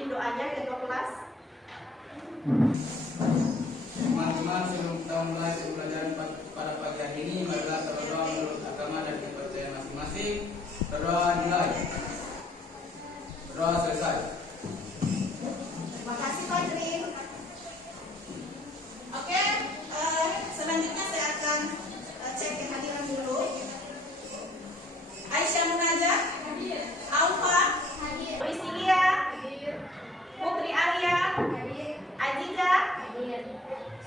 Izin doanya ketua kelas. Teman-teman, sebelum kita mulai pembelajaran pada pagi hari ini, marilah kita berdoa menurut agama dan kepercayaan masing-masing. Berdoa dimulai. Berdoa selesai. Terima kasih Pak Jri. Oke, selanjutnya saya akan cek kehadiran dulu. Aisyah Munajat, hadir. Alfa, hadir. Priscilia, hadir. Putri Arya, hadir. Aziza, hadir.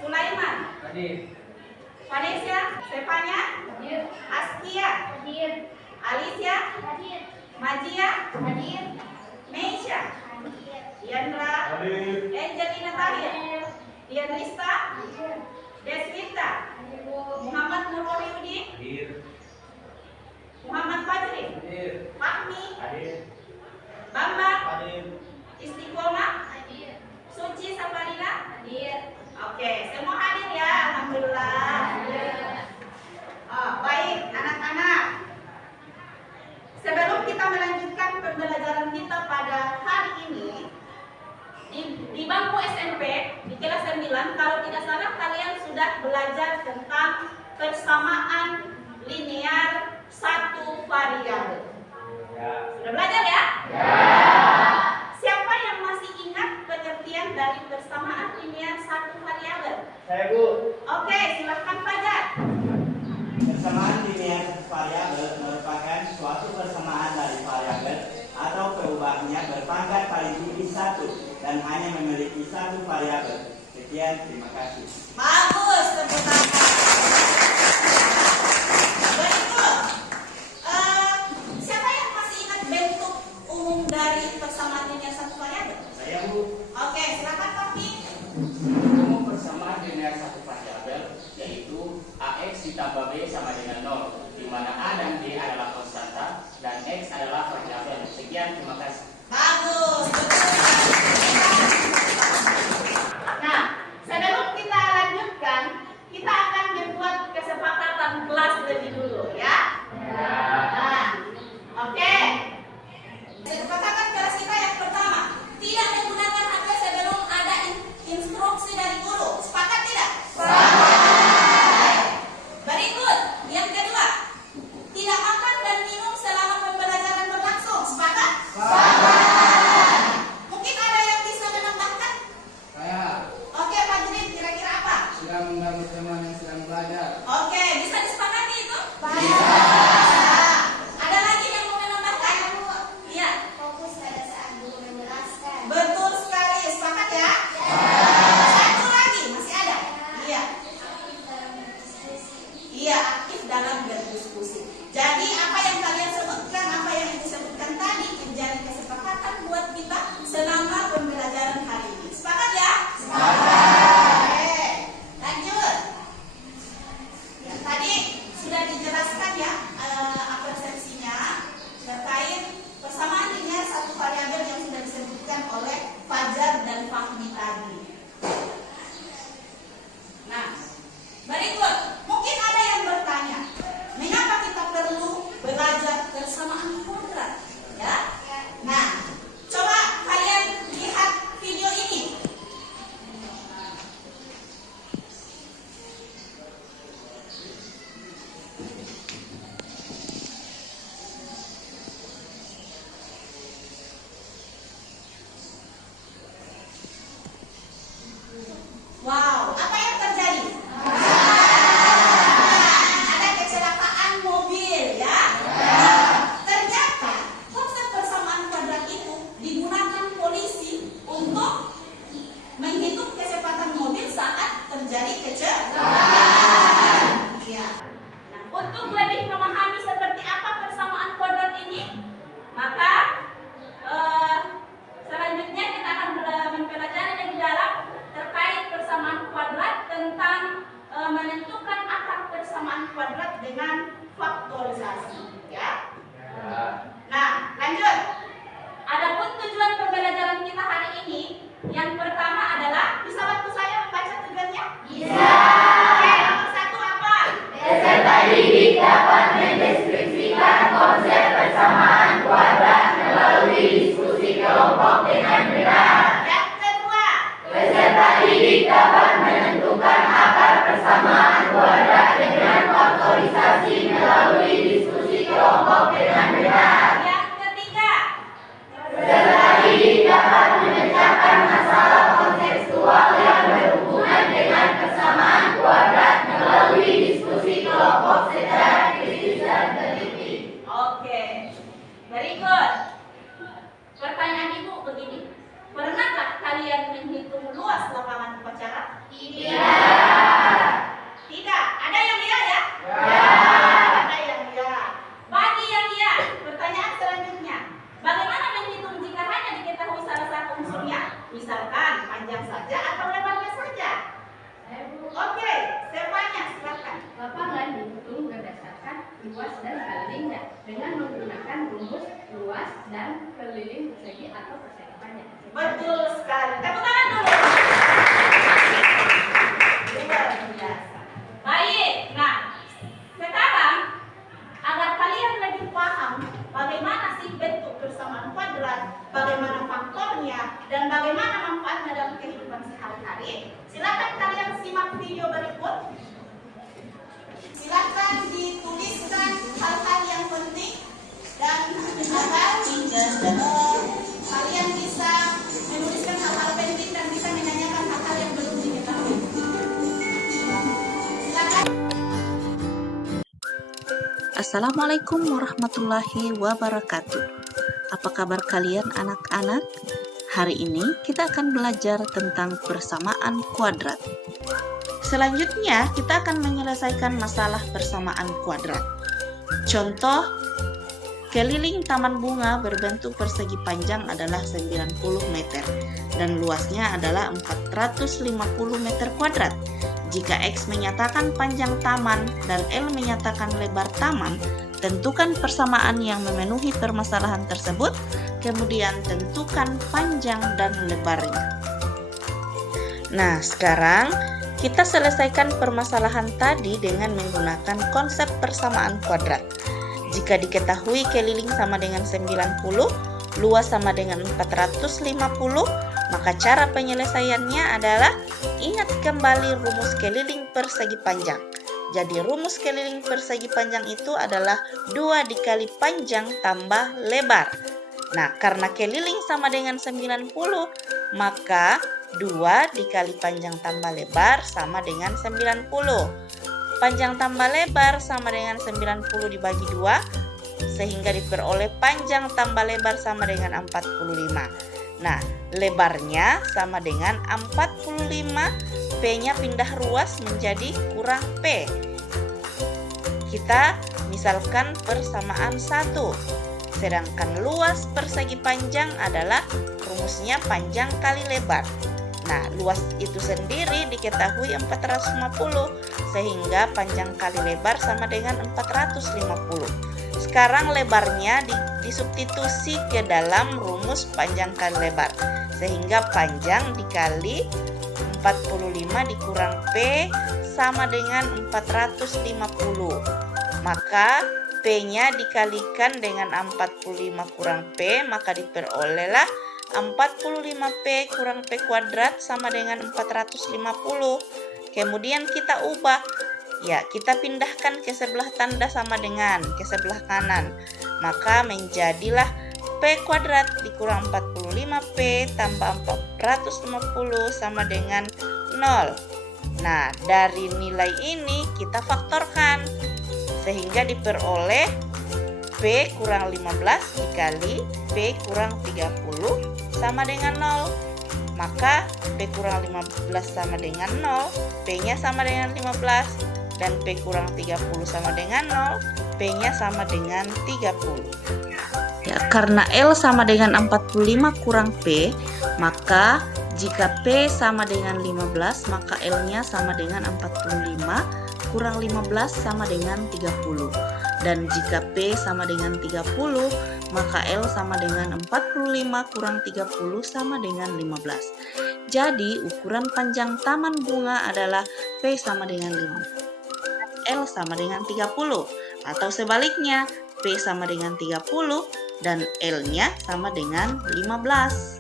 Sulaiman, hadir. Vanessa, Stefania, hadir. Askia, hadir. Alicia, hadir. Majia, hadir. Meisha, hadir. Yandra, hadir. Angelina Tahir, Dian Rista, hadir. Deswita, hadir. Muhammad Nurwahidi, hadir. Muhammad Fajri, hadir. Fahmi, hadir. Bambang, hadir. Istiqomah, hadir. Suci Sabarina, hadir. Oke, semua hadir ya, alhamdulillah. Oh, baik, anak-anak. Sebelum kita melanjutkan pembelajaran kita pada hari ini di bangku SMP di kelas 9, kalau tidak salah kalian sudah belajar tentang persamaan linear satu variabel. Sudah belajar ya? Siapa yang masih ingat pengertian dari persamaan linear satu variabel? Saya, Bu. Oke, silahkan Fajar. Persamaan linear variabel merupakan suatu persamaan dari variabel atau perubahannya berpangkat paling tinggi 1 dan hanya memiliki satu variabel. Sekian, terima kasih. Bagus, tepuk tangan. Berikut, siapa yang masih ingat bentuk umum dari persamaan linear satu variabel? Saya, Bu. Oke, silakan Fahmi. Umum persamaan linear satu variabel yaitu AX ditambah B sama dengan 0, di mana A dan B adalah konstanta dan X adalah variabel. Sekian, terima kasih. Bagus, betul. Nah, sebelum kita lanjutkan, kita akan membuat kesepakatan kelas lebih dulu ya. Nah, oke. Kesepakatan kelas kita yang pertama, tidak menggunakan HP sebelum ada instruksi dari guru. Sepakat tidak? Sepakat. Berikut, yang kedua, tidak makan dan minum selama pembelajaran berlangsung. Sepakat? Sepakat. tidak dengan menggunakan rumus luas dan keliling persegi atau persegi panjang. Betul sekali. Tepuk tangan dulu. Luar biasa. Baik. Nah, sekarang agar kalian lebih paham bagaimana sih bentuk persamaan kuadrat, bagaimana faktornya, dan bagaimana manfaatnya dalam kehidupan sehari-hari, silakan kalian simak video berikut. Silakan dituliskan hal-hal yang penting dan agar kalian bisa menuliskan hal-hal penting dan bisa menanyakan hal-hal yang belum diketahui. Silakan. Assalamualaikum warahmatullahi wabarakatuh. Apa kabar kalian anak-anak? Hari ini kita akan belajar tentang persamaan kuadrat. Selanjutnya kita akan menyelesaikan masalah persamaan kuadrat. Contoh, keliling taman bunga berbentuk persegi panjang adalah 90 meter dan luasnya adalah 450 meter kuadrat. Jika X menyatakan panjang taman dan L menyatakan lebar taman, tentukan persamaan yang memenuhi permasalahan tersebut, kemudian tentukan panjang dan lebarnya. Nah, sekarang kita selesaikan permasalahan tadi dengan menggunakan konsep persamaan kuadrat. Jika diketahui keliling sama dengan 90, luas sama dengan 450, maka cara penyelesaiannya adalah ingat kembali rumus keliling persegi panjang. Jadi rumus keliling persegi panjang itu adalah 2 dikali panjang tambah lebar. Nah, karena keliling sama dengan 90, maka 2 dikali panjang tambah lebar sama dengan 90. Panjang tambah lebar sama dengan 90 dibagi 2, sehingga diperoleh panjang tambah lebar sama dengan 45. Nah, lebarnya sama dengan 45, P-nya pindah ruas menjadi kurang P. Kita misalkan persamaan 1. Sedangkan luas persegi panjang adalah rumusnya panjang kali lebar. Nah, luas itu sendiri diketahui 450, sehingga panjang kali lebar sama dengan 450. Sekarang lebarnya disubstitusi ke dalam rumus panjang kali lebar, sehingga panjang dikali 45 dikurang P sama dengan 450. Maka P-nya dikalikan dengan 45 kurang P, maka diperolehlah 45P kurang P kuadrat sama dengan 450. Kemudian kita ubah. Ya, kita pindahkan ke sebelah tanda sama dengan ke sebelah kanan. Maka menjadilah P kuadrat dikurang 45P tambah 450 sama dengan 0. Nah, dari nilai ini kita faktorkan, sehingga diperoleh P kurang 15 dikali P kurang 30 sama dengan 0. Maka P kurang 15 sama dengan 0, P-nya sama dengan 15, dan P kurang 30 sama dengan 0, P-nya sama dengan 30. Ya, karena L sama dengan 45 kurang P, maka jika P sama dengan 15, maka L-nya sama dengan 45 kurang 15 sama dengan 30. Dan jika P sama dengan 30, maka L sama dengan 45 kurang 30 sama dengan 15. Jadi ukuran panjang taman bunga adalah P sama dengan 5, L sama dengan 30. Atau sebaliknya, P sama dengan 30 dan L-nya sama dengan 15.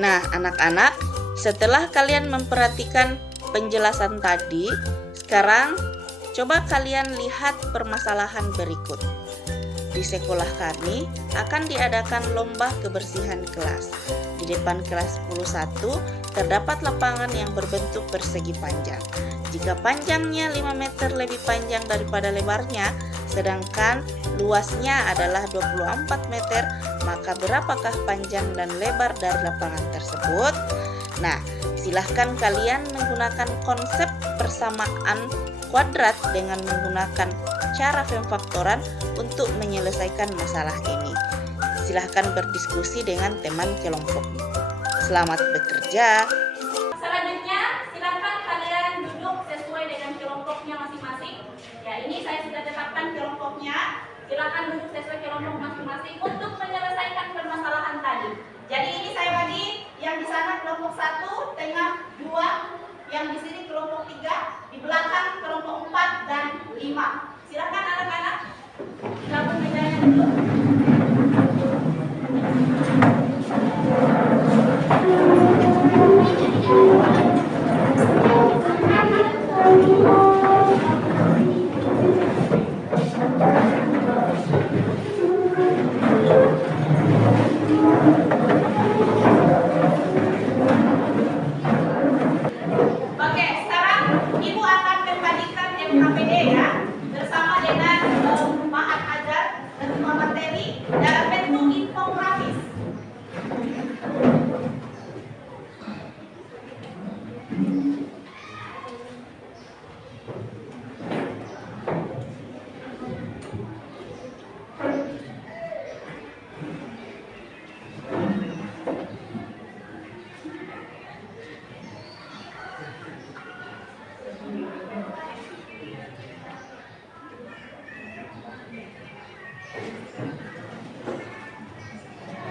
Nah, anak-anak, setelah kalian memperhatikan penjelasan tadi, sekarang coba kalian lihat permasalahan berikut. Di sekolah kami akan diadakan lomba kebersihan kelas. Di depan kelas 10-1 terdapat lapangan yang berbentuk persegi panjang. Jika panjangnya 5 meter lebih panjang daripada lebarnya, sedangkan luasnya adalah 24 meter, maka berapakah panjang dan lebar dari lapangan tersebut? Nah, silahkan kalian menggunakan konsep persamaan kuadrat dengan menggunakan cara pemfaktoran untuk menyelesaikan masalah ini. Silahkan berdiskusi dengan teman kelompokmu. Selamat bekerja. Selanjutnya, silakan kalian duduk sesuai dengan kelompoknya masing-masing. Ya, ini saya sudah tetapkan kelompok masing-masing untuk menyelesaikan permasalahan tadi. Jadi ini saya bagi yang di sana kelompok 1, tengah 2, yang di sini kelompok 3, di belakang kelompok 4 dan 5. Silakan anak-anak gabung mejanya dulu. Oke, sekarang Ibu akan membagikan LKPD ya, bersama dengan Mahat Ajar dan semua materi dalam bentuk infografis.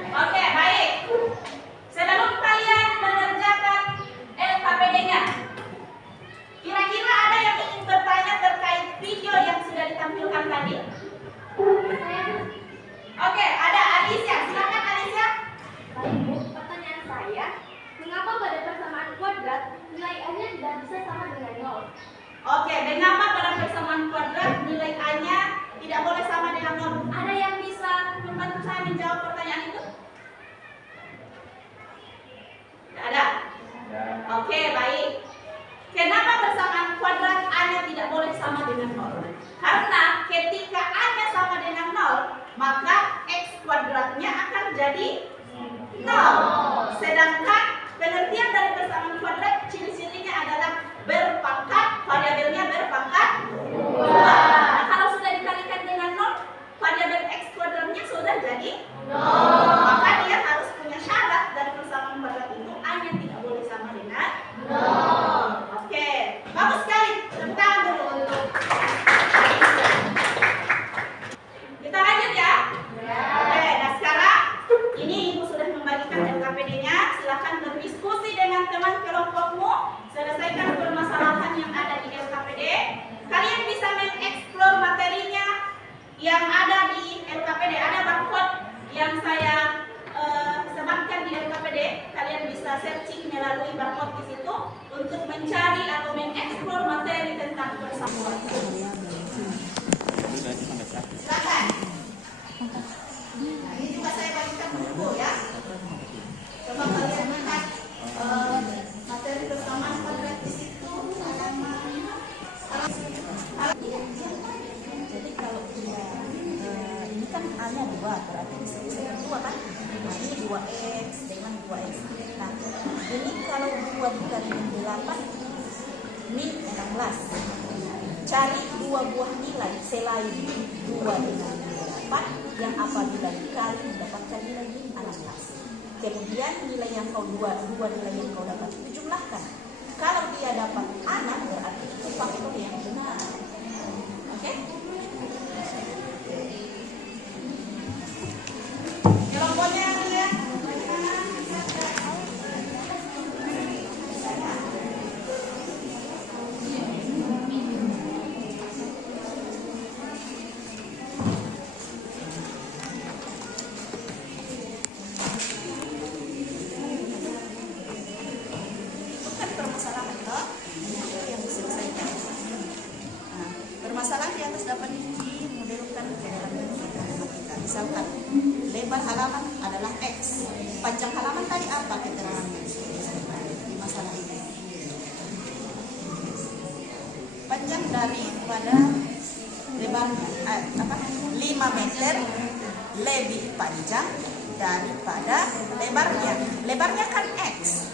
Oke, baik. Sebelum kalian mengerjakan LKPD-nya, kira-kira ada yang ingin bertanya terkait video yang sudah ditampilkan tadi? Oke, ada Alicia. Silakan Alicia. Baik Bu, pertanyaan saya, mengapa pada persamaan kuadrat nilai A-nya tidak bisa sama dengan 0? Oke, mengapa pada persamaan kuadrat nilai A-nya tidak boleh sama dengan 0? Ada yang bisa membantu saya menjawab pertanyaan itu? Tidak ada? Oke, baik. Kenapa persamaan kuadrat A-nya tidak boleh sama dengan 0? Karena ketika A-nya sama dengan 0, maka X kuadratnya akan jadi 0. Sedangkan pengertian dari persamaan kuadrat ciri-cirinya adalah berpangkat, variabelnya berpangkat 2. Nah, kalau sudah dikalikan dengan 0, variabel X kuadratnya sudah jadi 0. Maka dia harus punya syarat dari persamaan kuadrat itu A-nya tidak boleh sama dengan 0. Oke, bagus sekali. Tepuk tangan dulu untuk Alicia. Kita lanjut ya. Oke, nah sekarang ini Ibu sudah membagikan LKPD-nya. Silakan berdiskusi dengan teman kelompokmu. Selesaikan permasalahan yang ada di LKPD. Kalian bisa mengeksplor materinya yang ada di LKPD. Ada barcode yang saya sematkan di LKPD. Kalian bisa searching melalui barcode di situ untuk mencari atau mengeksplor materi tentang persamaan. Silakan. Nah, ini juga saya bagikan buku ya. Coba kalian lihat materi persamaan kuadrat di situ halaman. Jadi kalau dia ini kan A-nya 2, berarti di sini 2 kan? Nah, ini 2X dengan 2X. Nah, ini kalau 2 dikali dengan 8 min 16. Cari 2 buah nilai selain 2 dengan 8 yang apabila dikali mendapatkan nilai min 16. Kemudian nilai yang kau dua nilai yang kau dapat itu jumlahkan. Kalau dia dapat 6 berarti itu faktor yang benar. Oke? Kelompoknya yang ini ya. Bukan permasalahan toh, itu yang diselesaikan. Nah, permasalahan di atas dapat dimodelkan ke dalam matematika. Misalkan lebar halaman adalah X, panjang halaman tadi apa keterangannya di masalah ini? Panjang daripada lebarnya 5 meter lebih panjang daripada lebarnya. Lebarnya kan X,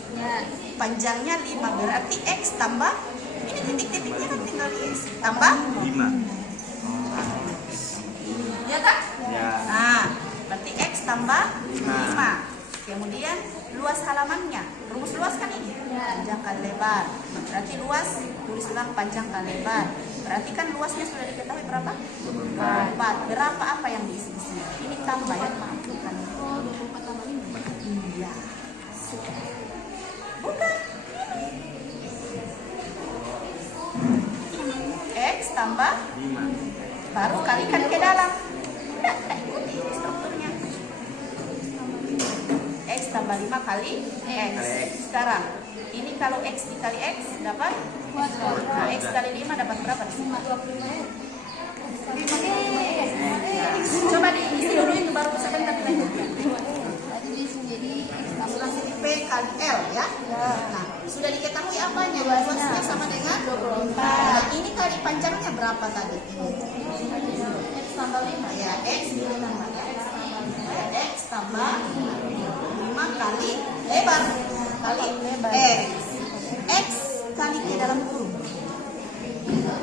panjangnya 5, berarti X tambah ini titik-titiknya kan tinggal diisi tambah 5. ya kan? Ya. Nah, berarti X tambah 5. Nah. Kemudian luas halamannya, rumus luas kan ini? Panjang kali lebar. Berarti luas, tulis ulang panjang kali lebar. Berarti kan luasnya sudah diketahui berapa? 4. Berapa apa yang diisi di sini? Ini tambah ya, maaf bukan. Oh, 24 tambah 5. Iya. Bukan. X tambah 5. baru kalikan ke dalam. Udah, ikuti strukturnya. X tambah 5 kali X. Sekarang, ini kalau X dikali X dapat? Nah, X kali 5 dapat berapa? 25. Coba diisi dulu itu baru sebentar dilanjutkan. Tadi diisi jadi X tambah Langsung P kali L ya. Nah, sudah diketahui apanya? Luasnya sama dengan 24. Nah, ini kali panjangnya berapa tadi? X tambah 5. Ya, X ditambah ya, X tambah 5 kali lebar kali X. X kali ke dalam kurung.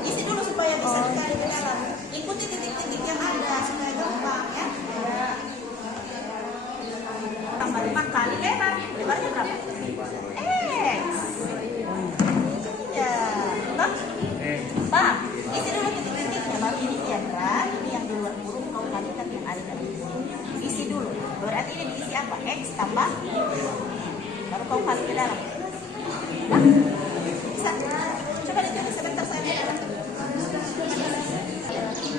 Isi dulu supaya bisa dikali ke dalam. Ikuti titik-titik yang ada supaya gampang ya. Tambah 5 kali lebar. Lebarnya berapa? X. Ya, bang. Bang, isi dulu titik-titiknya. Baru ini diagram, ini yang di luar kurung kau kalikan yang ada di sini. Isi dulu. Berarti ini diisi apa? X tambah. Baru kau kali ke dalam. Bang, bisa? Coba ditulis sebentar saya di dalam.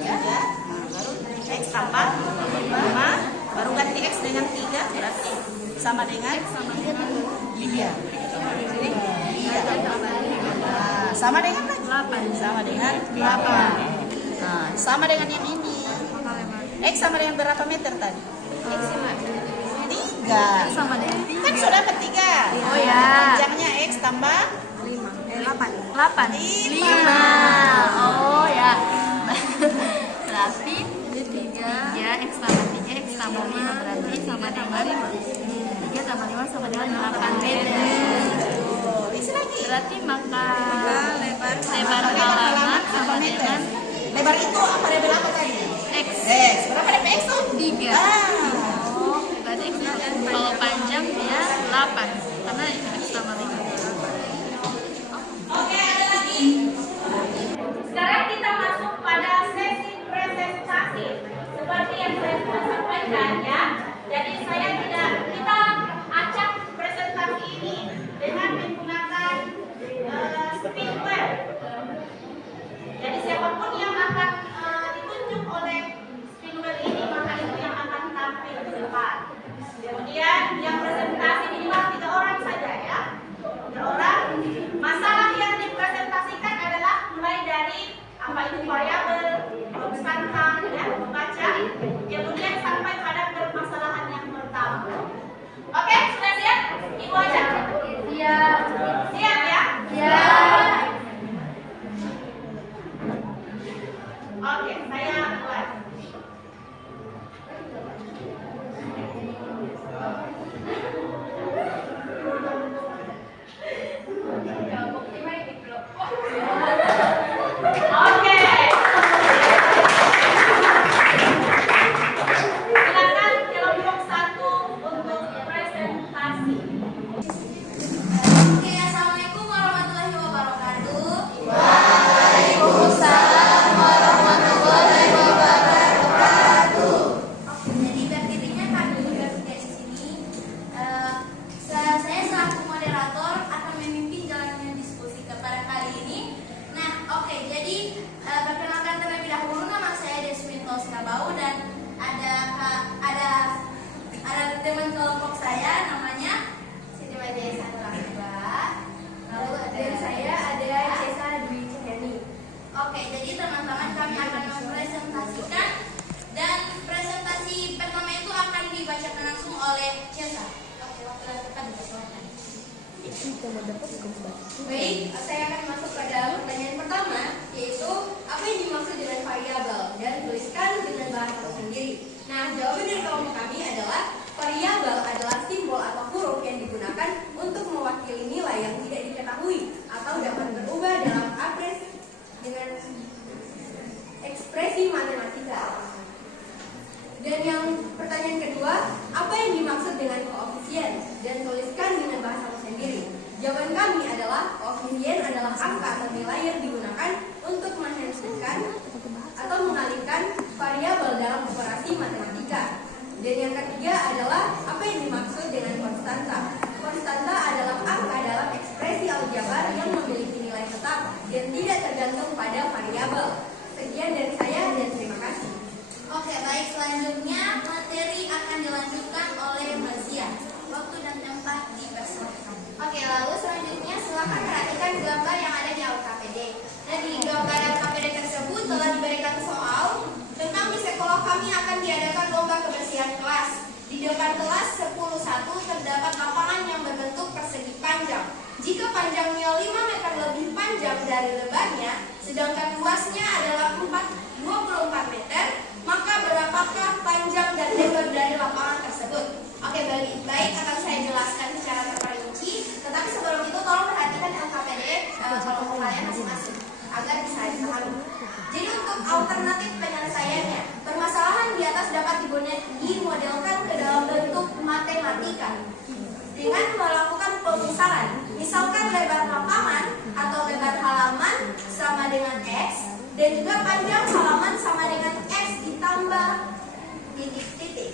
Ya, nah, baru X tambah 5, baru ganti X dengan 3, berarti sama dengan iya. Nah, sama dengan 8, sama dengan 8. Nah, sama dengan yang ini. X sama dengan berapa meter tadi? 3. sama dengan Kan sudah dapat 3. Oh ya. Panjangnya X tambah 8. 5. Oh ya. Berarti 3 X tambah 3 X tambah 5 berarti sama dengan 3 tambah 5 sama dengan 8 meter. Isi lagi. Berarti maka lebar halaman sama dengan lebar itu apa lebar apa tadi? X. X. Berapa lebar X tuh? 3. Ah. Oh, berarti X kalau panjang dia 8 karena X tambah 5. Oke, ada lagi. Sekarang kita masuk pada sesi presentasi. Seperti yang saya sudah sampaikan ya. Jadi kita acak presentasi ini dengan menggunakan spinwheel. Jadi siapapun yang akan ditunjuk oleh spinwheel ini maka itu yang akan tampil di depan. Kemudian yang presentasi minimal 3 orang saja ya. 3 orang. Masalah yang dipresentasikan adalah mulai dari apa itu variabel, konstanta, ya, membaca, kemudian sampai pada permasalahan yang pertama. Oke, sudah siap? Ibu aja. Siap. Siap ya? Siap. Oke, saya mulai. Oke. Silakan kelompok 1 untuk presentasi. Oke, assalamualaikum warahmatullahi wabarakatuh. Waalaikumsalam warahmatullahi wabarakatuh. Oke, jadi berdirinya kami juga sudah di sini. Saya selaku moderator akan memimpin jalannya diskusi pada kali ini. Nah, oke, jadi perkenalkan terlebih dahulu, nama saya Desminto Skabau dan ada teman kelompok saya namanya Siti Wadaya Sanulakba. Lalu ada saya ada Cesa Dwi Cihyani. Oke, jadi teman-teman kami akan mempresentasikan dan presentasi pertama itu akan dibacakan langsung oleh Cesa. Oke, waktu yang tepat dipersilakan. Baik, saya akan masuk pada pertanyaan pertama, yaitu apa yang dimaksud dengan variabel dan tuliskan dengan bahasa sendiri. Nah, jawaban dari kelompok kami adalah variabel adalah simbol atau huruf yang digunakan untuk mewakili nilai yang tidak diketahui atau dapat berubah dalam dengan ekspresi matematika. Dan yang pertanyaan kedua, apa yang dimaksud dengan koefisien dan tuliskan dengan bahasa sendiri? Jawaban kami adalah koefisien adalah angka atau nilai yang digunakan untuk menentukan atau Selanjutnya, materi akan dilanjutkan oleh Mazia. Waktu dan tempat dipersilakan. Oke, lalu selanjutnya silakan perhatikan gambar yang ada di LKPD. Dan di gambar LKPD tersebut telah diberikan soal tentang di sekolah kami akan diadakan lomba kebersihan kelas. Di depan kelas 10-1 terdapat lapangan yang berbentuk persegi panjang. Jika panjangnya 5 meter lebih panjang dari lebarnya, sedangkan luasnya adalah 24 meter, maka berapakah panjang dan lebar dari lapangan tersebut? Oke, baik akan saya jelaskan secara terperinci. Tetapi sebelum itu tolong perhatikan LKPD kelompok kalian masing-masing agar bisa dipahami. Jadi untuk alternatif penyelesaiannya, permasalahan di atas dapat dimodelkan ke dalam bentuk matematika dengan melakukan pemisalan. Misalkan lebar lapangan atau lebar halaman sama dengan X, dan juga panjang halaman sama dengan X ditambah titik-titik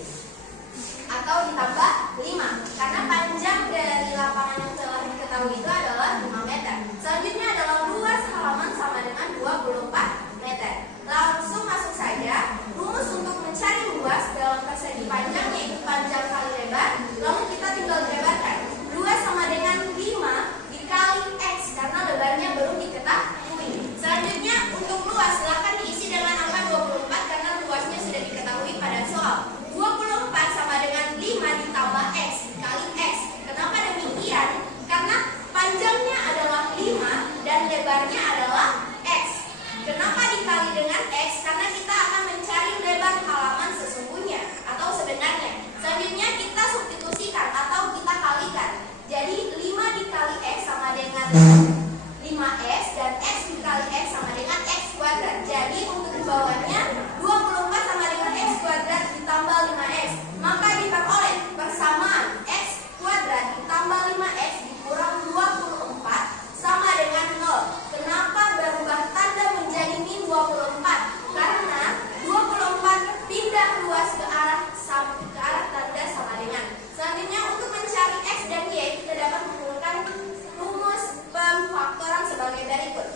atau ditambah 5, karena panjang dari lapangan yang telah diketahui itu adalah 5 meter. Selanjutnya adalah luas halaman sama dengan 24 meter. Langsung masuk saja. Rumus untuk mencari luas dalam persegi panjang yaitu panjang kali lebar. Lalu kita tinggal jabarkan. Luas sama dengan 5 dikali X karena lebarnya belum diketahui. Selanjutnya untuk luas silakan diisi dengan angka 24 karena luasnya sudah diketahui pada soal. 24 sama dengan 5 ditambah X dikali X. Kenapa demikian? Karena panjangnya adalah 5 dan lebarnya adalah X. Kenapa dikali dengan X? Karena kita akan mencari lebar halaman sesungguhnya atau sebenarnya. Selanjutnya kita substitusikan atau kita kalikan. Jadi 5 dikali X sama dengan 5X dan X dikali X sama dengan X kuadrat. Jadi untuk dibawahnya 24 sama dengan X kuadrat ditambah 5X. Maka diperoleh persamaan X kuadrat ditambah 5X dikurang 24 sama dengan 0. Kenapa berubah tanda menjadi min 24? Karena 24 pindah luas ke arah tanda sama dengan. Selanjutnya untuk mencari X dan Y kita dapat menggunakan rumus pemfaktoran sebagai berikut.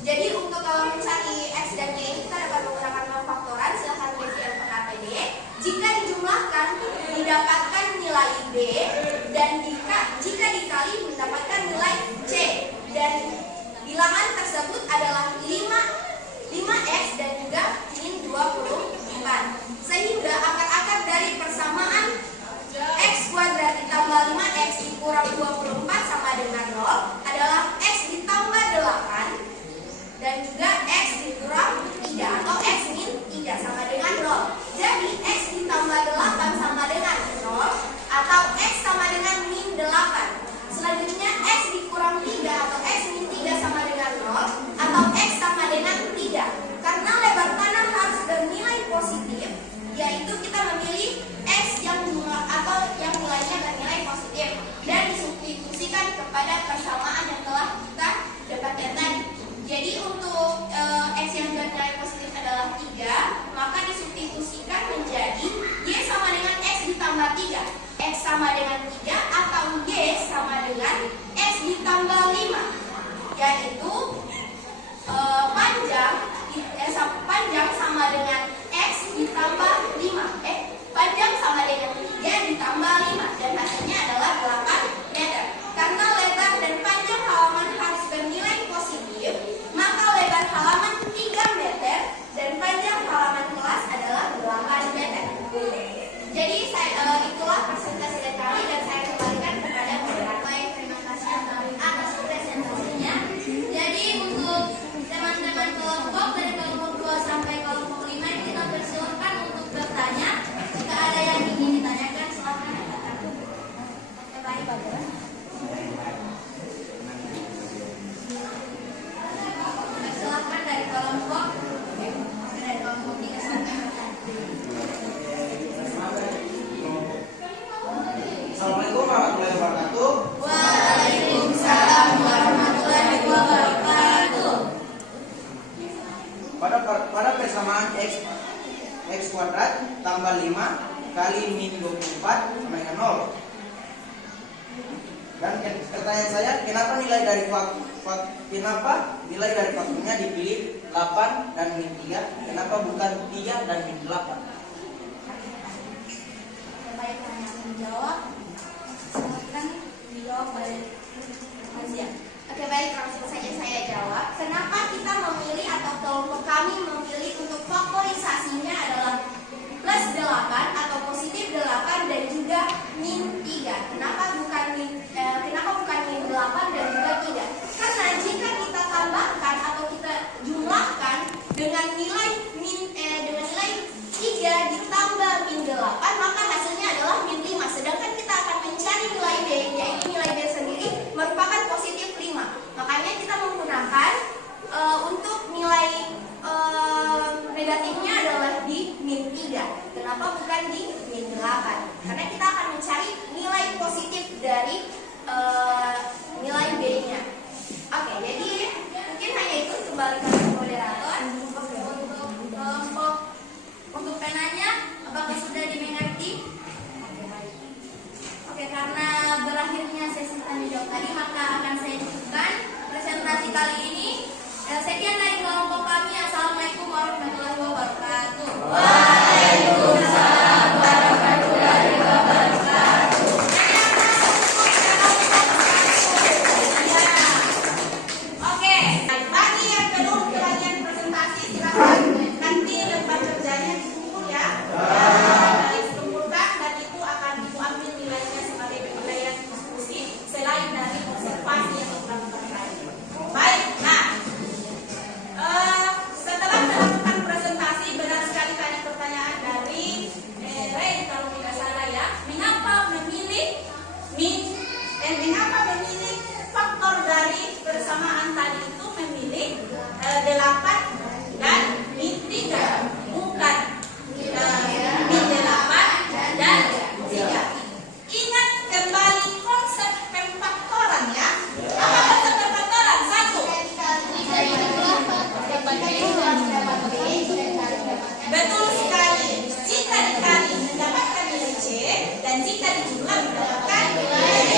Jadi untuk kalau mencari X dan Y kita dapat menggunakan pemfaktoran. Silahkan review LKPD. Jika dijumlahkan didapatkan nilai B dan jika dikali mendapatkan nilai C, dan bilangan tersebut adalah 5X dan juga min 24. Sehingga akar-akar dari persamaan X kuadrat ditambah 5X dikurang 24 sama dengan 0 adalah X ditambah 8 dan juga X dikurang 3 atau X min 3 sama dengan 0. Jadi X ditambah 8 sama dengan 0 atau X sama dengan min 8. Selanjutnya X dikurang 3 atau X min 3 sama dengan 0 atau X sama dengan 3. Karena lebar tanah harus bernilai positif, yaitu kita memilih X yang jumlah atau yang nilainya bernilai positif dan disubstitusikan kepada persamaan yang telah kita dapatkan tadi. Jadi untuk X yang bernilai positif adalah 3, maka disubstitusikan menjadi Y sama dengan X ditambah 3. X sama dengan 3 atau Y sama dengan X ditambah 5, yaitu panjang sama dengan X ditambah 5. Panjang sama dengan 3 ditambah 5 dan hasilnya adalah 8 meter. Karena lebar dan panjang halaman harus bernilai positif, maka lebar halaman 3 meter dan panjang halaman kelas adalah 8 meter. Jadi itulah presentasi dari kami dan saya kembalikan kepada moderator. Terima kasih atas presentasinya. Jadi untuk teman-teman kelompok dari kelompok 2 sampai kelompok 5 ini kita persilakan untuk bertanya. Jika ada yang ingin ditanyakan silakan katakan. Oke, baik. Silakan dari kelompok 3 sampai. Assalamualaikum warahmatullahi wabarakatuh. Waalaikumsalam warahmatullahi wabarakatuh. Pada persamaan X kuadrat tambah 5 kali min 24 sama dengan 0. Dan pertanyaan saya, kenapa nilai dari faktornya dipilih 8 dan min 3? Kenapa bukan 3 dan min 8? yang akan menjawab. Silakan dijawab oleh Azia. Oke, baik, langsung saja saya jawab. Kenapa kita memilih atau kelompok kami memilih untuk faktorisasinya adalah plus 8 atau positif 8 dan juga min 3. Kenapa bukan min 8 dan juga 3? Karena jika kita tambahkan atau kita jumlahkan dengan nilai 3 ditambah min 8, maka hasilnya adalah min 5. Sedangkan kita akan mencari nilai B, yaitu nilai B sendiri merupakan positif 5. Makanya kita menggunakan untuk nilai negatifnya adalah di min 3. Kenapa bukan di min 8? Karena kita akan mencari nilai positif dari nilai B-nya. Oke, jadi mungkin hanya itu, kembali ke moderator. Untuk penanya, apakah sudah dimengerti? Oke, karena berakhirnya sesi tanya jawab tadi, maka akan saya cukupkan presentasi kali ini. Sekian dari kelompok kami. Assalamualaikum warahmatullahi wabarakatuh. Waalaikumsalam warahmatullahi wabarakatuh. Oke, bagi yang belum kebagian presentasi, silakan nanti lembar kerjanya dikumpul ya. Dikumpulkan dan itu akan ibu ambil nilainya sebagai penilaian diskusi selain dari observasi yang dilakukan tadi. Baik, nah setelah melakukan presentasi, benar sekali tadi pertanyaan dari Ray kalau tidak salah ya, mengapa memilih faktor dari persamaan tadi itu memilih 8 dan min 3, bukan min 8 dan 3. Ingat kembali konsep pemfaktoran ya. Apa konsep pemfaktoran? 1. Betul sekali. Jika dikali mendapatkan nilai C dan jika dijumlah mendapatkan nilai D.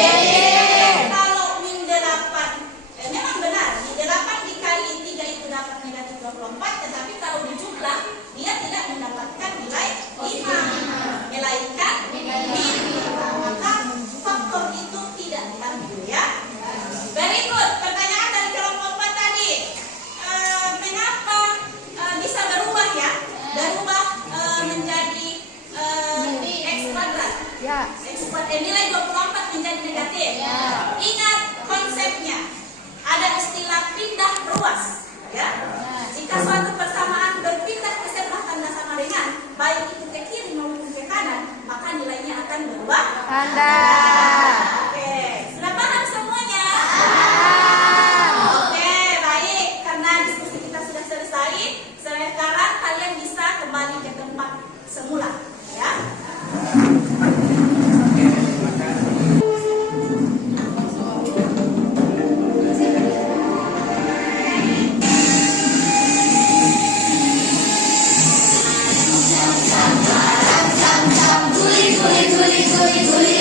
Kalau min 8 memang benar, min 8 dikali 3 itu dapat negatif 24, tetapi kalau dijumlah dia tidak mendapatkan nilai 5, melainkan min 5. Maka faktor itu tidak diambil ya. Berikut pertanyaan dari kelompok 4 tadi. Mengapa bisa berubah ya? Berubah menjadi X kuadrat. Ya. Nilai 24 menjadi negatif. Ingat konsepnya. Ada istilah pindah ruas. Ya. Jika suatu persamaan berpindah ke sebelah tanda sama dengan, baik itu ke kiri maupun ke kanan, maka nilainya akan berubah Tanda. Oke, sudah paham semuanya? Oke, baik. Karena diskusi kita sudah selesai, sekarang kalian bisa kembali ke tempat semula, ya. Guli guli guli guli guli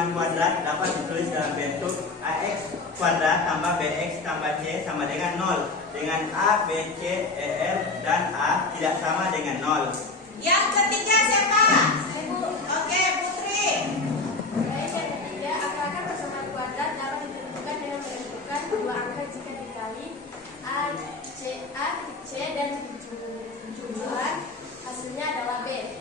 persamaan kuadrat dapat ditulis dalam bentuk AX kuadrat tambah BX tambah C sama dengan 0, dengan A, B, C, E, F, dan A tidak sama dengan 0. Yang ketiga siapa? Ibu. Oke, Putri. Baik, yang ketiga, angka persamaan kuadrat dapat ditentukan dengan menentukan dua angka jika dikali A, C, dan dijumlahkan, hasilnya adalah B.